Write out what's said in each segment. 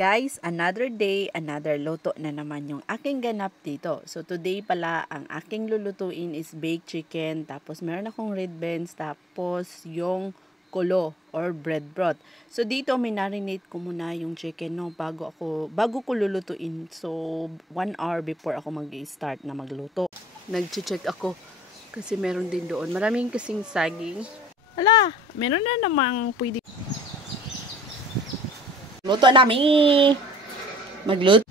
Guys, another day, another luto na naman yung aking ganap dito. So today pala, ang aking lulutuin is baked chicken, tapos meron akong red beans, tapos yung kulo or bread broth. So dito minarinate ko muna yung chicken no bago ko lulutuin. So 1 hour before ako mag-start na magluto. Nag-check ako kasi meron din doon. Maraming kasing saging. Hala, meron na namang pwede. Luto namin. Magluto.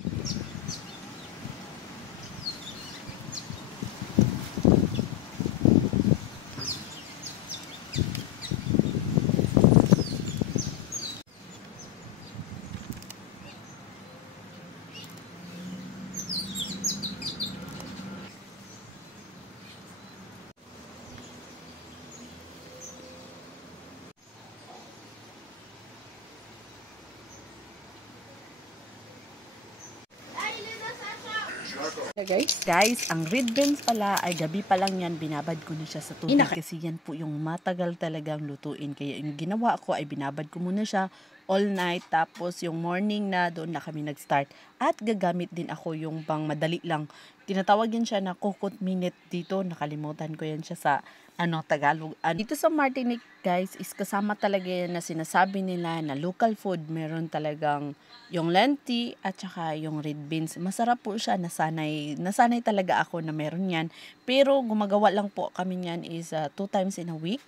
Guys, ang red beans pala ay gabi pa lang yan, binabad ko na siya sa tubig kasi yan po yung matagal talagang lutuin. Kaya yung ginawa ko ay binabad ko muna siya all night, tapos yung morning na doon na kami nag-start. At gagamit din ako yung pang madali lang. Tinatawag yan siya na coconut minute dito. Nakalimutan ko yan siya sa Tagalog. Dito sa Martinique guys is kasama talaga yan na sinasabi nila na local food. Meron talagang yung lenti at saka yung red beans. Masarap po siya, nasanay talaga ako na meron yan. Pero gumagawa lang po kami yan is 2 times in a week.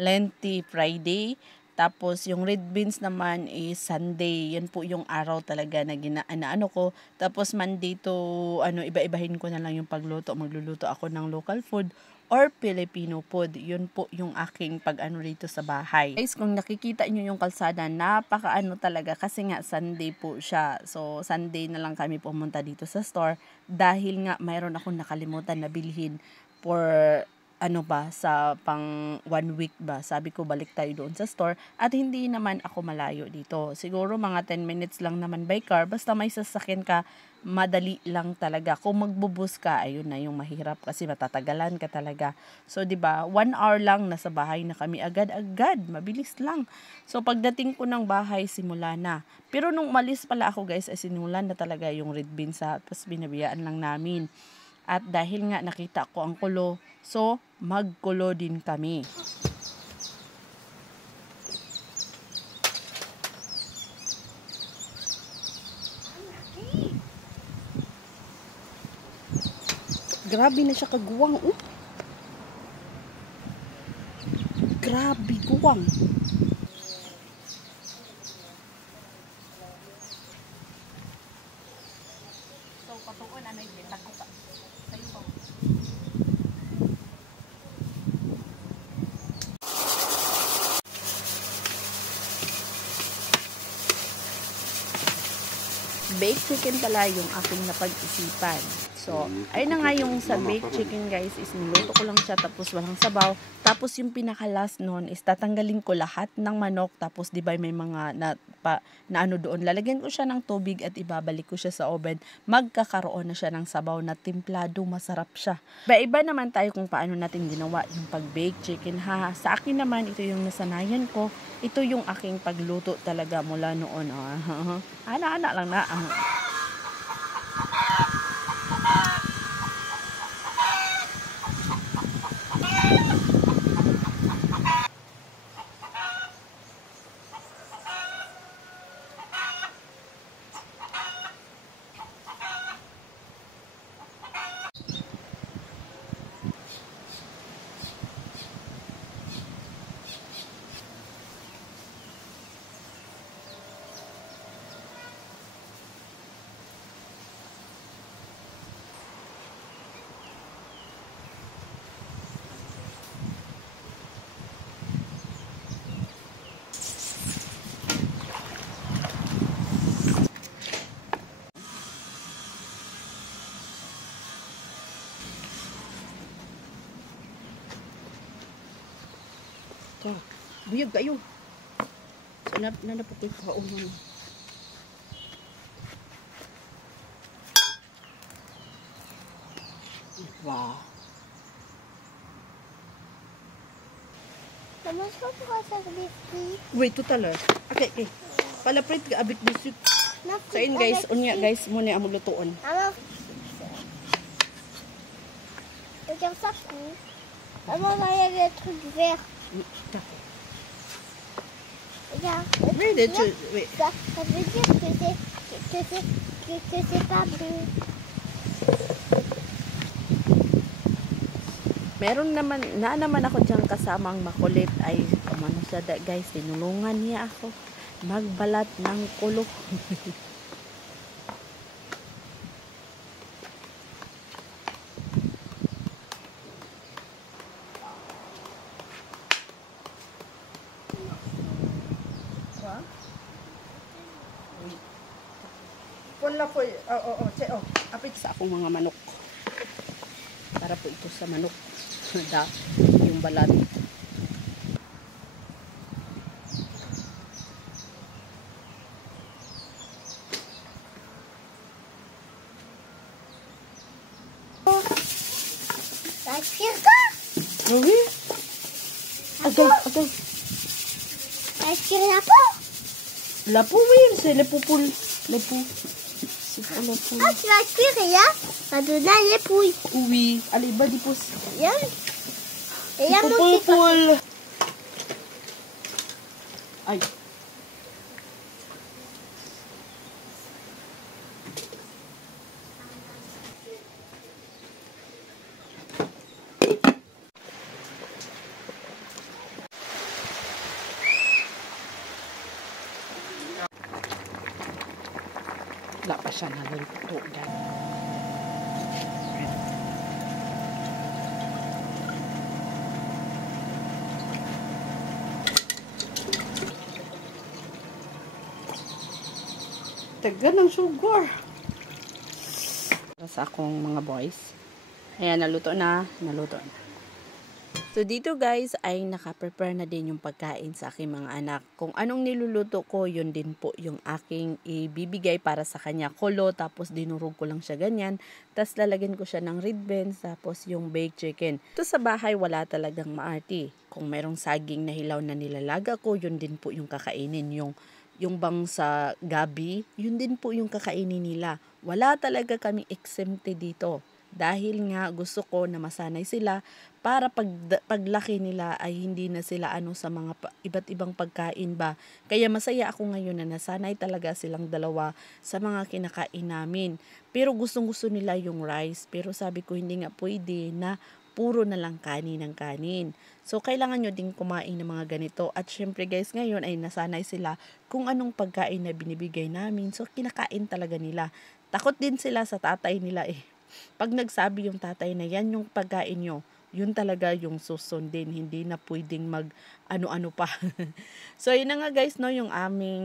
Lenti Friday. Tapos yung red beans naman is Sunday. Yan po yung araw talaga na ginaano ko. Tapos Monday to iba-ibahin ko na lang yung pagluto. Magluluto ako ng local food or Filipino food. Yun po yung aking rito sa bahay. Guys, kung nakikita nyo yung kalsada, napaka talaga kasi nga Sunday po siya. So Sunday na lang kami pumunta dito sa store dahil nga mayroon akong nakalimutan na bilhin for sa pang 1 week ba. Sabi ko balik tayo doon sa store at hindi naman ako malayo dito. Siguro mga 10 minutes lang naman by car. Basta may sasakyan ka, madali lang talaga. Kung magbubus ka, ayun na yung mahirap kasi matatagalan ka talaga. So 'di ba, 1 hour lang nasa bahay na kami agad-agad, mabilis lang. So pagdating ko ng bahay, simula na. Pero nung umalis pala ako guys, ay sinulan na talaga yung red beans tapos binabiyaan lang namin. At dahil nga nakita ko ang kulo, so magkulo din kami. Grabe na siya kaguwang. Grabe guwang. So patuon ibenta ko pa. Sayo pa. Baked chicken pala yung aking napag-isipan. So, ayun na nga yung sa baked chicken guys is niluto ko lang siya tapos walang sabaw. Tapos yung pinaka-last nun is tatanggalin ko lahat ng manok tapos di ba may mga na doon. Lalagyan ko siya ng tubig at ibabalik ko siya sa oven. Magkakaroon na siya ng sabaw na timplado. Masarap siya. Iba naman tayo kung paano natin ginawa yung pag-baked chicken ha. Sa akin naman, ito yung nasanayan ko. Ito yung aking pagluto talaga mula noon. Ana-ana lang na. So, buyag kayo. So, nanapok ko yung kauman. Wow. Am I supposed to go to the beef, please? Wait, tutala. Okay, okay. Palaprit ka abit bisut. So in guys, unya guys, muna ang lutuon. Regarde ça, maman, là, il y a des trucs verts. Regarde. Wait. Ça veut dire que c'est pas bon. Meron naman ako diyang kasamang makulit ay umano siya guys, tinulungan niya ako magbalat ng kulo. Punla po, apit sa akong mga manok. Para po ito sa manok. Yung balat. Aspire ça? Oui. Agay. Aspire la peau? La peau, oui, c'est le poule. Le pou. C'est pour le pou. Ah, tu aspires et là, ça donne les pouilles. Oui. Allez, ba di pos. Yan. Et là, mon petit Poule. Ay. Wala pa siya naluto dyan. Taga ng sugar. Sa akong mga boys. Ayan, naluto na. So, dito guys, ay naka-prepare na din yung pagkain sa aking mga anak. Kung anong niluluto ko, yun din po yung aking ibibigay para sa kanya. Kolo, tapos dinurog ko lang siya ganyan. Tapos lalagyan ko siya ng red beans, tapos yung baked chicken. Ito sa bahay, wala talagang maarti. Kung merong saging na hilaw na nilalaga ko, yun din po yung kakainin. Yung bang sa gabi, yun din po yung kakainin nila. Wala talaga kami exempted dito. Dahil nga gusto ko na masanay sila para paglaki nila ay hindi na sila sa mga iba't ibang pagkain ba. Kaya masaya ako ngayon na nasanay talaga silang dalawa sa mga kinakain namin. Pero gustong-gusto nila yung rice. Pero sabi ko hindi nga pwede na puro na lang kanin ng kanin. So, kailangan nyo din kumain ng mga ganito. At syempre guys, ngayon ay nasanay sila kung anong pagkain na binibigay namin. So, kinakain talaga nila. Takot din sila sa tatay nila eh. Pag nagsabi yung tatay na yan yung pagkain nyo, yun talaga yung susundin. Hindi na pwedeng mag ano-ano pa. So, yun na nga guys, no, yung aming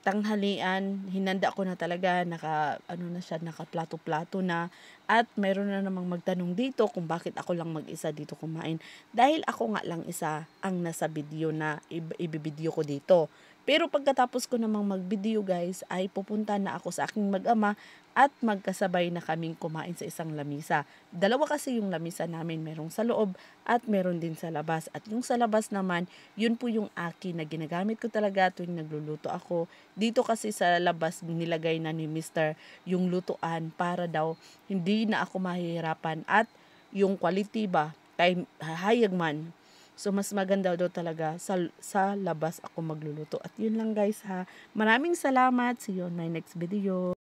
tanghalian. Hinanda ko na talaga, naka-plato-plato na. At mayroon na namang magtanong dito kung bakit ako lang mag-isa dito kumain. Dahil ako nga lang isa ang nasa video na ibibideo ko dito. Pero pagkatapos ko namang mag-video guys, ay pupunta na ako sa aking mag-ama at magkasabay na kaming kumain sa isang lamisa. Dalawa kasi yung lamisa namin, merong sa loob at meron din sa labas. At yung sa labas naman, yun po yung akin na ginagamit ko talaga tuwing nagluluto ako. Dito kasi sa labas nilagay na ni Mr. yung lutuan para daw hindi na ako mahihirapan at yung quality ba, kay hayag man. So, mas maganda daw talaga sa labas ako magluluto. At yun lang guys ha. Maraming salamat. See you on my next video.